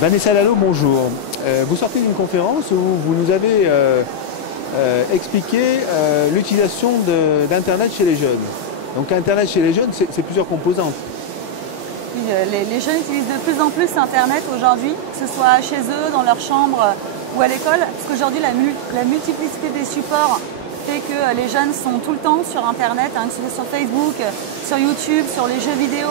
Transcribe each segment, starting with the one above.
Vanessa Lalo, bonjour. Vous sortez d'une conférence où vous nous avez expliqué l'utilisation d'Internet chez les jeunes. Donc Internet chez les jeunes, c'est plusieurs composantes. Oui, les jeunes utilisent de plus en plus Internet aujourd'hui, que ce soit chez eux, dans leur chambre ou à l'école, parce qu'aujourd'hui la multiplicité des supports fait que les jeunes sont tout le temps sur Internet, que ce soit sur Facebook, sur YouTube, sur les jeux vidéo,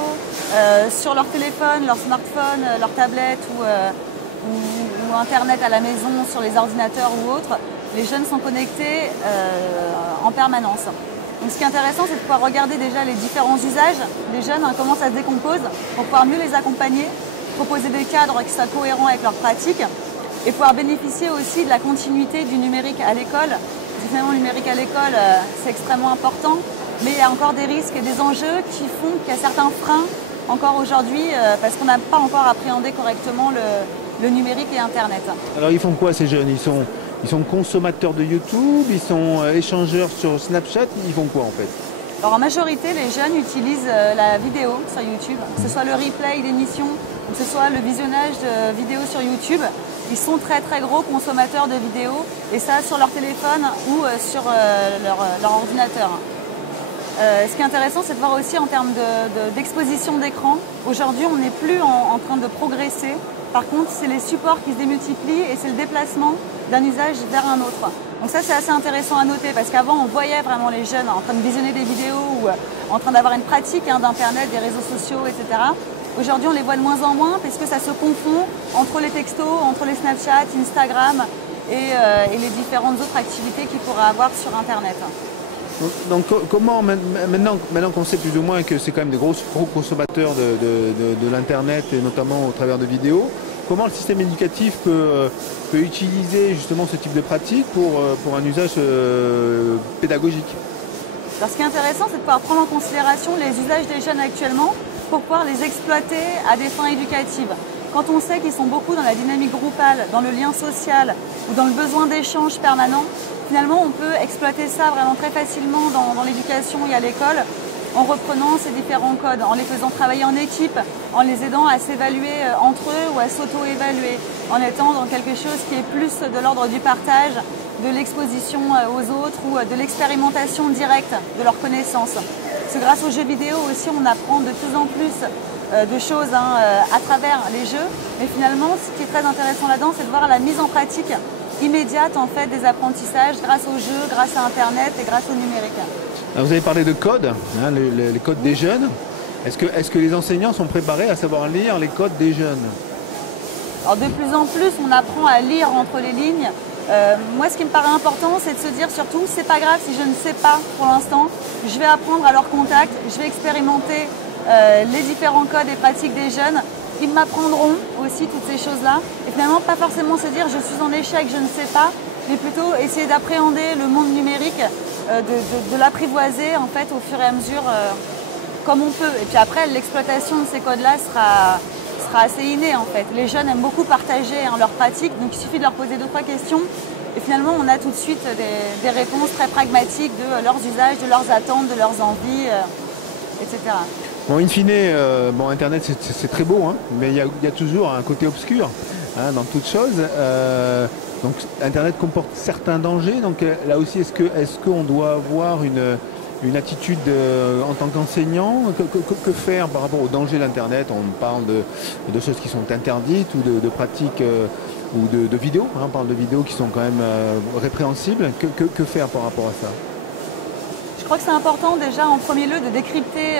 sur leur téléphone, leur smartphone, leur tablette ou Internet à la maison, sur les ordinateurs ou autres. Les jeunes sont connectés en permanence. Donc ce qui est intéressant, c'est de pouvoir regarder déjà les différents usages des jeunes, comment ça se décompose, pour pouvoir mieux les accompagner, proposer des cadres qui soient cohérents avec leurs pratiques et pouvoir bénéficier aussi de la continuité du numérique à l'école. Finalement, le numérique à l'école, c'est extrêmement important, mais il y a encore des risques et des enjeux qui font qu'il y a certains freins encore aujourd'hui parce qu'on n'a pas encore appréhendé correctement le numérique et Internet. Alors ils font quoi ces jeunes? Ils sont consommateurs de YouTube, ils sont échangeurs sur Snapchat, ils font quoi en fait? Alors en majorité, les jeunes utilisent la vidéo sur YouTube, que ce soit le replay d'émissions, que ce soit le visionnage de vidéos sur YouTube. Ils sont très très gros consommateurs de vidéos, et ça sur leur téléphone ou sur leur ordinateur. Ce qui est intéressant, c'est de voir aussi en termes d'exposition d'écran. Aujourd'hui, on n'est plus en train de progresser. Par contre, c'est les supports qui se démultiplient et c'est le déplacement d'un usage vers un autre. Donc ça, c'est assez intéressant à noter parce qu'avant, on voyait vraiment les jeunes en train de visionner des vidéos ou en train d'avoir une pratique d'Internet, des réseaux sociaux, etc. Aujourd'hui, on les voit de moins en moins puisque ça se confond entre les textos, entre les Snapchat, Instagram et les différentes autres activités qu'ils pourraient avoir sur Internet. Donc comment, maintenant qu'on sait plus ou moins que c'est quand même des gros consommateurs de l'Internet et notamment au travers de vidéos, comment le système éducatif peut utiliser justement ce type de pratique pour un usage pédagogique? Alors ce qui est intéressant, c'est de pouvoir prendre en considération les usages des jeunes actuellement pour pouvoir les exploiter à des fins éducatives. Quand on sait qu'ils sont beaucoup dans la dynamique groupale, dans le lien social ou dans le besoin d'échange permanent, finalement on peut exploiter ça vraiment très facilement dans l'éducation et à l'école en reprenant ces différents codes, en les faisant travailler en équipe, en les aidant à s'évaluer entre eux ou à s'auto-évaluer, en étant dans quelque chose qui est plus de l'ordre du partage, de l'exposition aux autres ou de l'expérimentation directe de leurs connaissances. Parce que grâce aux jeux vidéo aussi, on apprend de plus en plus de choses à travers les jeux. Mais finalement, ce qui est très intéressant là-dedans, c'est de voir la mise en pratique immédiate en fait des apprentissages grâce aux jeux, grâce à Internet et grâce au numérique. Alors vous avez parlé de codes, les codes des jeunes. Est-ce que les enseignants sont préparés à savoir lire les codes des jeunes? Alors de plus en plus, on apprend à lire entre les lignes. Moi, ce qui me paraît important, c'est de se dire surtout, c'est pas grave si je ne sais pas pour l'instant, je vais apprendre à leur contact, je vais expérimenter les différents codes et pratiques des jeunes. Ils m'apprendront aussi toutes ces choses-là. Et finalement, pas forcément se dire je suis en échec, je ne sais pas, mais plutôt essayer d'appréhender le monde numérique, de l'apprivoiser en fait au fur et à mesure comme on peut. Et puis après, l'exploitation de ces codes-là sera assez innée en fait. Les jeunes aiment beaucoup partager leurs pratiques, donc il suffit de leur poser 2-3 questions. Et finalement, on a tout de suite des réponses très pragmatiques de leurs usages, de leurs attentes, de leurs envies, etc. Bon, in fine, Internet c'est très beau, mais il y a toujours un côté obscur dans toute chose. Donc Internet comporte certains dangers. Donc là aussi, est-ce qu'on doit avoir une attitude en tant qu'enseignant? Que faire par rapport aux dangers d'Internet? On parle de choses qui sont interdites ou de pratiques ou de vidéos. On parle de vidéos qui sont quand même répréhensibles. Que faire par rapport à ça? Je crois que c'est important déjà en premier lieu de décrypter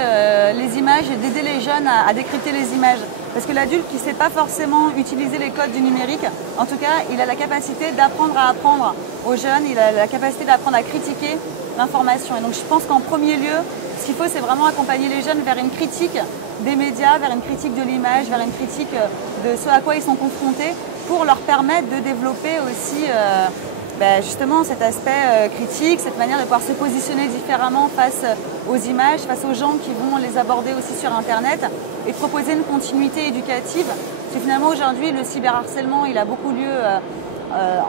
les images et d'aider les jeunes à décrypter les images. Parce que l'adulte qui ne sait pas forcément utiliser les codes du numérique, en tout cas, il a la capacité d'apprendre à apprendre aux jeunes, il a la capacité d'apprendre à critiquer l'information. Et donc je pense qu'en premier lieu, ce qu'il faut, c'est vraiment accompagner les jeunes vers une critique des médias, vers une critique de l'image, vers une critique de ce à quoi ils sont confrontés, pour leur permettre de développer aussi justement cet aspect critique, cette manière de pouvoir se positionner différemment face aux images, face aux gens qui vont les aborder aussi sur Internet et de proposer une continuité éducative. Parce que finalement aujourd'hui le cyberharcèlement il a beaucoup lieu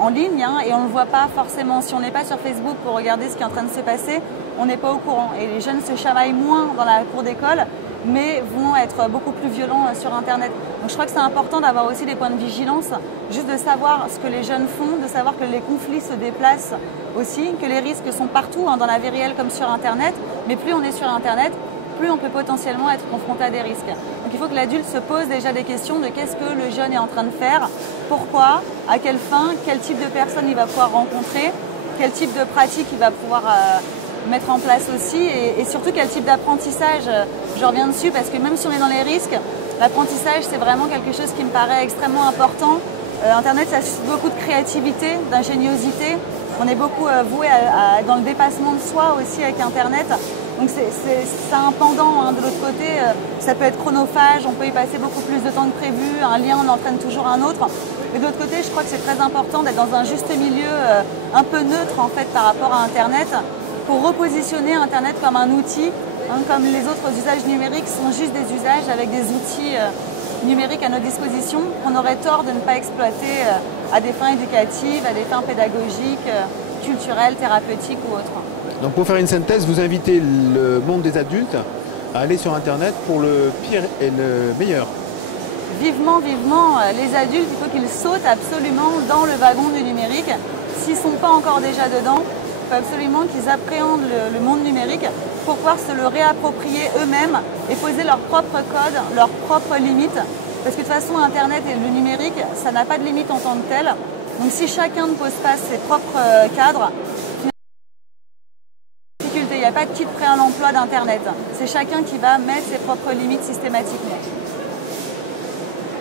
en ligne et on ne le voit pas forcément. Si on n'est pas sur Facebook pour regarder ce qui est en train de se passer, on n'est pas au courant. Et les jeunes se chamaillent moins dans la cour d'école, mais vont être beaucoup plus violents sur Internet. Donc je crois que c'est important d'avoir aussi des points de vigilance, juste de savoir ce que les jeunes font, de savoir que les conflits se déplacent aussi, que les risques sont partout, dans la vie réelle comme sur Internet, mais plus on est sur Internet, plus on peut potentiellement être confronté à des risques. Donc il faut que l'adulte se pose déjà des questions de qu'est-ce que le jeune est en train de faire, pourquoi, à quelle fin, quel type de personnes il va pouvoir rencontrer, quel type de pratique il va pouvoir mettre en place aussi et surtout quel type d'apprentissage. Je reviens dessus parce que même si on est dans les risques, l'apprentissage c'est vraiment quelque chose qui me paraît extrêmement important. Internet ça suscite beaucoup de créativité, d'ingéniosité. On est beaucoup voué dans le dépassement de soi aussi avec Internet. Donc c'est un pendant, de l'autre côté, ça peut être chronophage, on peut y passer beaucoup plus de temps que prévu, un lien on entraîne toujours un autre. Et de l'autre côté, je crois que c'est très important d'être dans un juste milieu un peu neutre en fait par rapport à Internet, pour repositionner Internet comme un outil, comme les autres usages numériques sont juste des usages avec des outils numériques à notre disposition qu'on aurait tort de ne pas exploiter à des fins éducatives, à des fins pédagogiques, culturelles, thérapeutiques ou autres. Donc pour faire une synthèse, vous invitez le monde des adultes à aller sur Internet pour le pire et le meilleur. Vivement, vivement, les adultes, il faut qu'ils sautent absolument dans le wagon du numérique. S'ils ne sont pas encore déjà dedans, il faut absolument qu'ils appréhendent le monde numérique pour pouvoir se le réapproprier eux-mêmes et poser leurs propres codes, leurs propres limites. Parce que de toute façon, Internet et le numérique, ça n'a pas de limite en tant que tel. Donc si chacun ne pose pas ses propres cadres, il n'y a pas de kit prêt à l'emploi d'Internet. C'est chacun qui va mettre ses propres limites systématiquement.